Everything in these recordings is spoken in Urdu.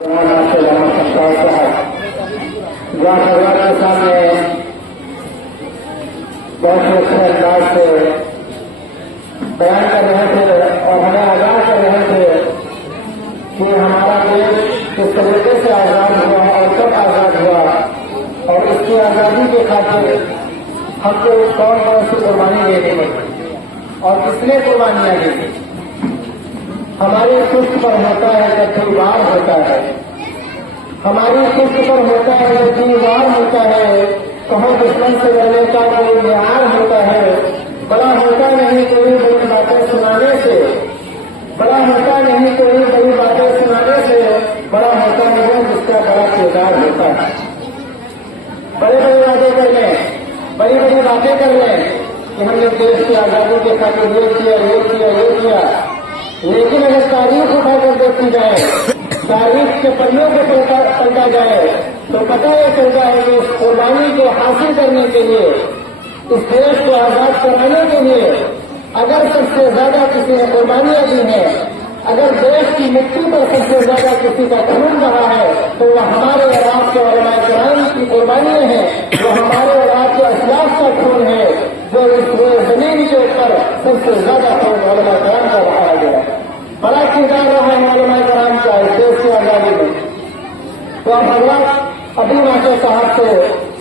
کے سامنے بہت ہی اچھے انداز سے بیان کر رہے تھے اور ہمیں آگاہ کر رہے تھے کہ ہمارا دیش کس طریقے سے آزاد ہوا اور کب آزاد ہوا اور اس کی آزادی کے خاطر ہم کو کون کون سی قربانی دینی پڑی اور کس نے قربانیاں دی. ہماری خشک پر ہوتا ہے جب کوئی وار ہوتا ہے، ہماری خشک پر ہوتا ہے جب کوئی وار ہوتا ہے، کہاں دشمن سے لڑنے کا کوئی معیار ہوتا ہے. بڑا ہوتا نہیں کوئی بڑی باتیں سنانے سے، بڑا ہوتا نہیں کوئی بڑی باتیں سنانے سے، بڑا ہوتا نہیں جس کا بڑا کردار ہوتا ہے. بڑے بڑے وعدے کر لیں، بڑی بڑی باتیں کر لیں کہ ہم نے دیش کی آزادی کے خاطر یہ کیا یہ کیا یہ کیا، لیکن اگر تاریخ اٹھا کر دیکھی جائے، تاریخ کے پنوں کو پلٹا جائے تو پتہ یہ چل جائے کہ اس قربانی کو حاصل کرنے کے لیے، اس دیش کو آزاد کرانے کے لیے اگر سب سے زیادہ کسی نے قربانیاں دی ہیں، اگر دیش کی مٹی پر سب سے زیادہ کسی کا خون رہا ہے تو وہ ہمارے اور آپ کے علماء کرام کی قربانیاں ہیں، وہ ہمارے اور آپ کے اسلاف کا خون ہے جو اس زمین کے اوپر سب سے زیادہ خون علماء کرام کا بہایا گیا. بڑا کردار رہا ہے علماء کرام کا اس دیش کی آزادی میں. تو اب حضرات ابھی ماشاء صاحب سے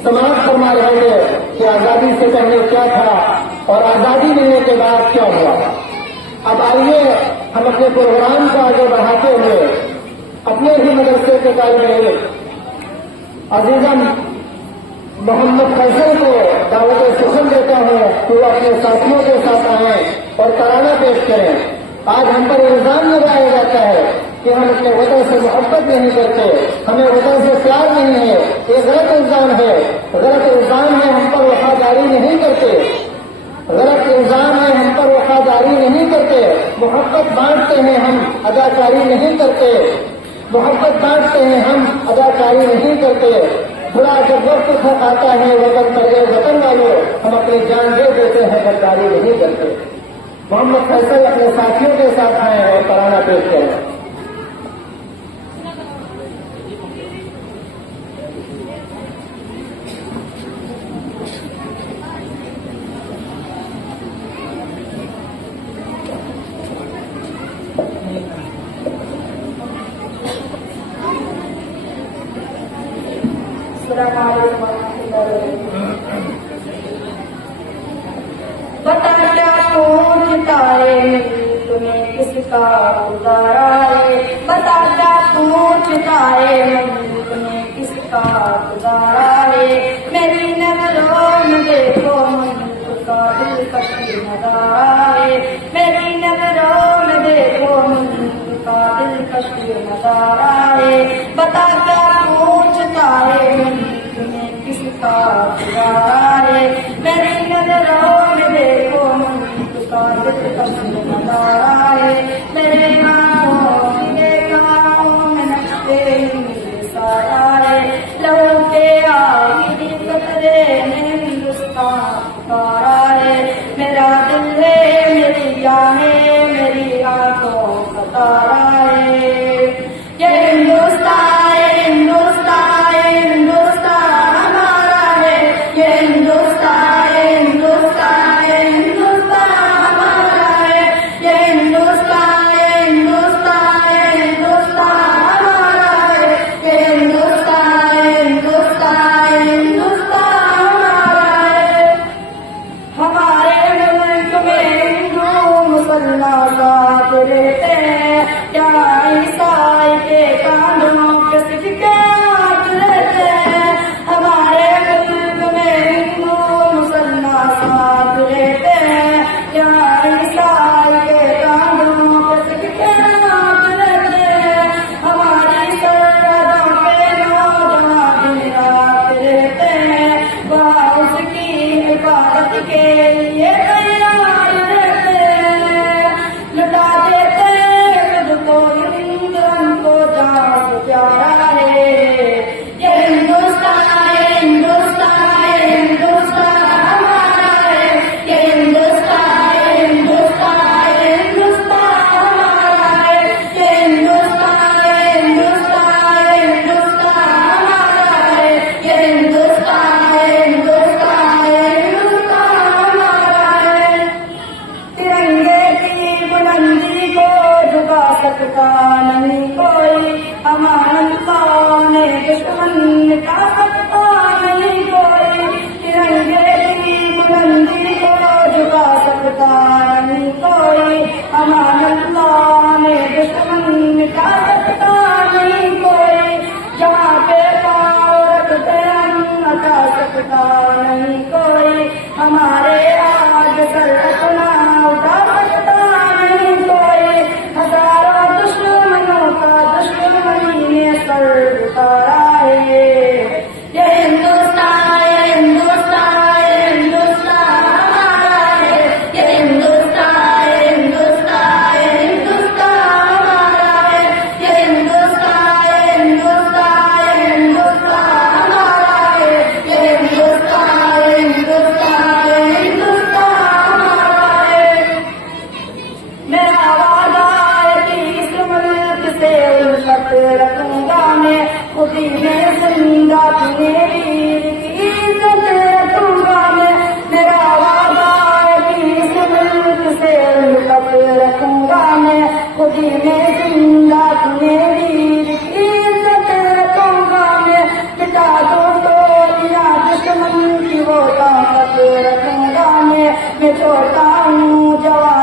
سماعت فرما رہے ہیں کہ آزادی سے پہلے کیا تھا اور آزادی لینے کے بعد کیا ہوا. اب آئیے ہم اپنے پروگرام کو آگے بڑھاتے ہوئے اپنے ہی مدرسے کے طالب علم عزیزم محمد فیصل کو دعوت سخن دیتا ہوں کہ وہ اپنے ساتھیوں کے ساتھ آئیں اور ترانہ پیش کریں. آج ہم پر الزام لگایا جاتا ہے کہ ہم اپنے وطن سے محبت نہیں کرتے، ہمیں وطن سے پیار نہیں ہے. یہ غلط الزام ہے، غلط الزام ہے. ہم پر وفاداری نہیں کرتے، غلط الزام ہے. ہم پر وفاداری نہیں کرتے. محبت بانٹتے ہیں ہم، اداکاری نہیں کرتے. محبت بانٹتے ہیں ہم، اداکاری نہیں کرتے. برا جب وقت آتا ہے وطن پر وطن والوں ہم اپنی جان دے دیتے ہیں، غداری نہیں کرتے. محمد فیصل اپنے ساتھیوں کے ساتھ آئے اور ترانہ پیش کریں. السلام علیکم ورحمۃ اللہ وبرکاتہ. بتا کیا پوچھتا ہے تمہیں کس کا گزارا ہے، بتا کیا پوچھتا ہے تمہیں کس کا گزارا ہے. میری نظروں میں دیکھو ملک کا دلکش نظارہ ہے، میری نظروں میں دیکھو ملک کا دلکش نظارہ ہے. بتا کیا پوچھتا ہے تمہیں کس کا گزارا ہے، میری نظروں میں دیکھو ملک کا دلکش نظارہ ہے. میرے آنکھوں کے کانوں میں نقشے سایہ ہے، لہو کے آخری قطرے میں ہندوستان پکارا ہے. میرا دل ہے میری جان ہے میری آنکھوں کا تارا ہے. یہ ہندوستان ہے ہندوستان ہے ہندوستان ہمارا ہے، یہ ہندوستان ہے ہندوستان ہے ہندوستان ہمارا ہے، یہ ہندوستان امان اللہ نے دشمن مٹا سکتا نہیں کوئی، ترنگے کی بلندی کو جھکا سکتا نہیں کوئی، امان اللہ نے دشمن مٹا سکتا نہیں کوئی، جہاں پہ پاؤں رکھتے ہم ہٹا سکتا نہیں کوئی، ہمارے آج سر اپنا اٹھا سکتا نہیں کوئی، ہزاروں دشمنوں کا دشمنی نے سر اتارا ہے۔ یہ ہندوستان، یہ ہندوستان، یہ ہندوستان ہمارا ہے، یہ ہندوستان، یہ ہندوستان، یہ ہندوستان ہمارا ہے، یہ ہندوستان، یہ ہندوستان، یہ ہندوستان ہمارا ہے، یہ ہندوستان، یہ ہندوستان، یہ ہندوستان ہمارا ہے۔ میرا وعدہ ہے کہ اس ملک سے الفت رکھوں گا میں، خودی میں زندہ میری کی عزت رکھوں گا میں، میرا وعدہ ہے کہ اس ملک سے الفت رکھوں گا میں، خودی میں زندہ میری کی عزت رکھوں گا میں، مٹا دو تو میرا دشمن کی وہ طاقت رکھوں گا میں چھوٹا ہوں جوان